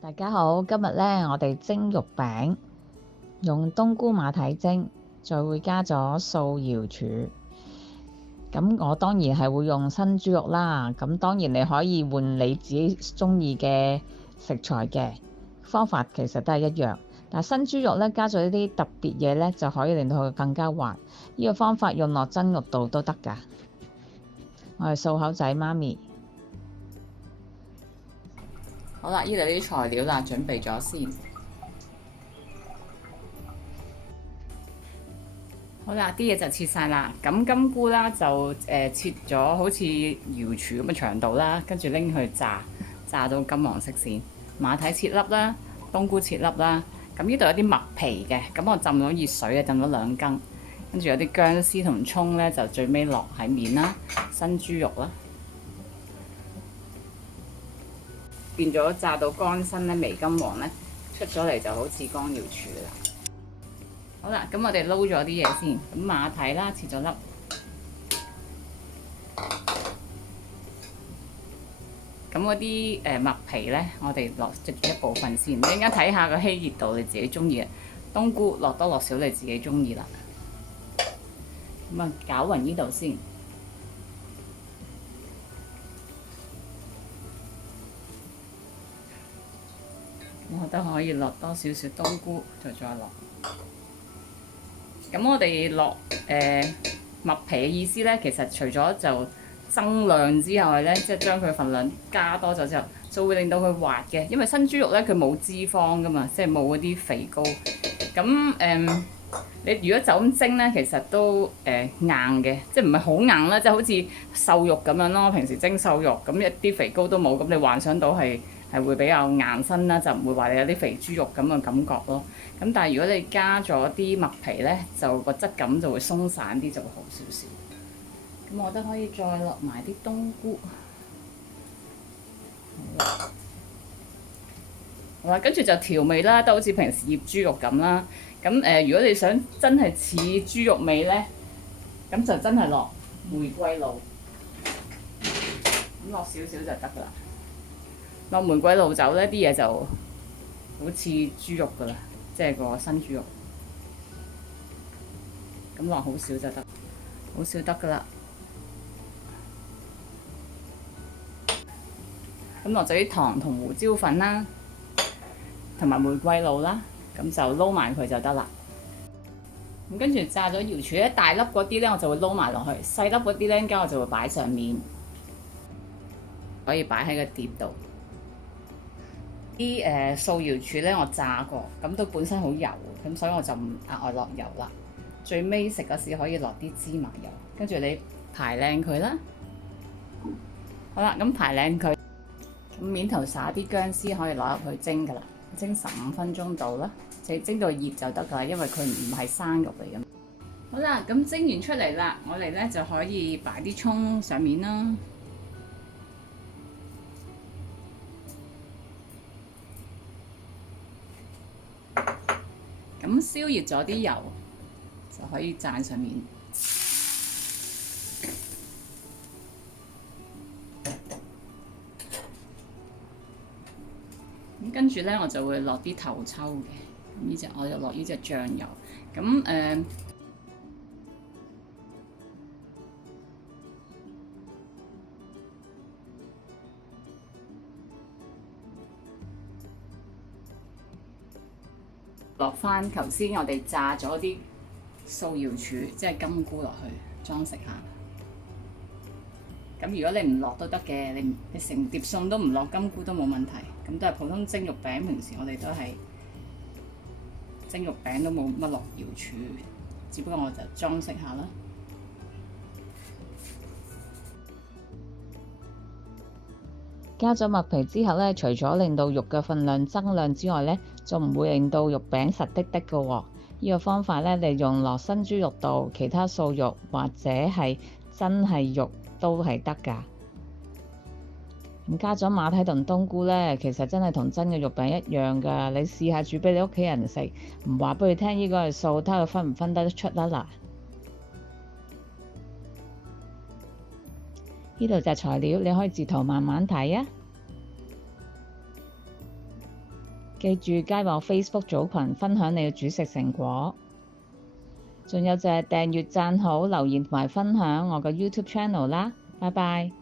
大家好，今日呢，我哋蒸肉餅，用冬菇馬蹄蒸，再會加咗素瑤柱。咁我當然係會用新豬肉啦。咁當然你可以換你自己中意嘅食材嘅，方法其實都係一樣。但新豬肉呢，加咗一啲特別嘢呢，就可以令到佢更加滑。呢個方法用落蒸肉度都得㗎。我係素口仔媽咪。好啦，呢度啲材料啦，準備咗先。好啦，啲嘢就切晒啦。咁金菇啦就切咗好似瑤柱咁嘅長度啦，跟住拎去炸，炸到金黃色先。馬蹄切粒啦，冬菇切粒啦。咁呢度有啲麥皮嘅，咁我浸咗熱水啊，浸咗2羹。跟住有啲薑絲同葱咧，就最尾落喺面啦。新豬肉啦。變咗炸到乾身咧，微金黃咧，出咗嚟就好似乾瑤柱啦。好啦，咁我哋撈咗啲嘢先。咁馬蹄啦，切咗粒。咁嗰啲麥皮咧，我哋落一部分先。你而家睇下個稀熱度，你自己中意。冬菇落多落少，你自己中意啦。咁啊，攪勻呢度先。我覺得可以落多少少冬菇，再落。咁我哋落麥皮嘅意思咧，其實除咗就增量之外咧，即係將佢份量加多咗之後，就會令到佢滑嘅。因為新豬肉咧，佢冇脂肪噶嘛，即係冇嗰啲肥膏。咁你如果就咁蒸咧，其實都硬嘅，即係唔係好硬啦，即係好似瘦肉咁樣咯。平時蒸瘦肉咁一啲肥膏都冇，咁你幻想到係會比較硬身啦，就唔會話你有啲肥豬肉咁嘅感覺咯。咁但係如果你加咗啲麥皮咧，就個質感就會鬆散啲，就會好少少。咁我覺得可以再落埋啲冬菇。好啦，跟住就調味啦，都好似平時醃豬肉咁啦。咁如果你想真係似豬肉味咧，咁就真係落玫瑰露，咁落少少就得噶啦。落玫瑰露酒咧，啲嘢就好似豬肉噶啦，即係個新豬肉。咁落好少就得，好少得噶啦。咁落咗啲糖同胡椒粉啦，同埋玫瑰露啦，咁就撈埋佢就得啦。咁跟住炸咗瑤柱咧，大粒嗰啲咧我就會撈埋落去，細粒嗰啲咧，咁我就會擺上面，可以擺喺個碟度。啲素瑤柱咧我炸過，咁都本身好油，咁所以我就唔額外落油啦。最尾食嗰時可以落啲芝麻油，跟住你排靚佢啦。好啦，咁排靚佢，咁面頭撒啲薑絲可以攞入去蒸噶啦，蒸15分鐘到啦，蒸到熱就得噶啦，因為佢唔係生肉嚟嘅。好啦，咁蒸完出嚟啦，我哋咧就可以擺啲葱上面啦。咁燒熱咗啲油，就可以蘸上面。咁跟住咧，我就會落啲頭抽嘅。呢隻我就落呢隻醬油。咁落翻頭先我哋炸咗啲素瑤柱，即係金菇落去裝飾下。咁如果你唔落都得嘅，你成碟餸都唔落金菇都冇問題。咁都係普通蒸肉餅，平時我哋都係蒸肉餅都冇乜落瑤柱，只不過我就裝飾下啦。加咗麥皮之後呢，除咗令到肉嘅份量增量之外呢，就唔會令到肉餅實滴滴嘅喎。呢個方法呢，你用落新豬肉度，其他素肉或者係真係肉都係得㗎。咁加咗馬蹄同冬菇呢，其實真係同真嘅肉餅一樣㗎。你試下煮俾你屋企人食，唔話俾佢聽呢個係素，睇佢分唔分得出啦嗱。呢度就係材料，你可以自圖慢慢睇啊。記住加入我 Facebook 組群分享你嘅煮食成果。仲有就係訂閱、讚好、留言同埋分享我嘅 YouTube channel 啦。拜拜。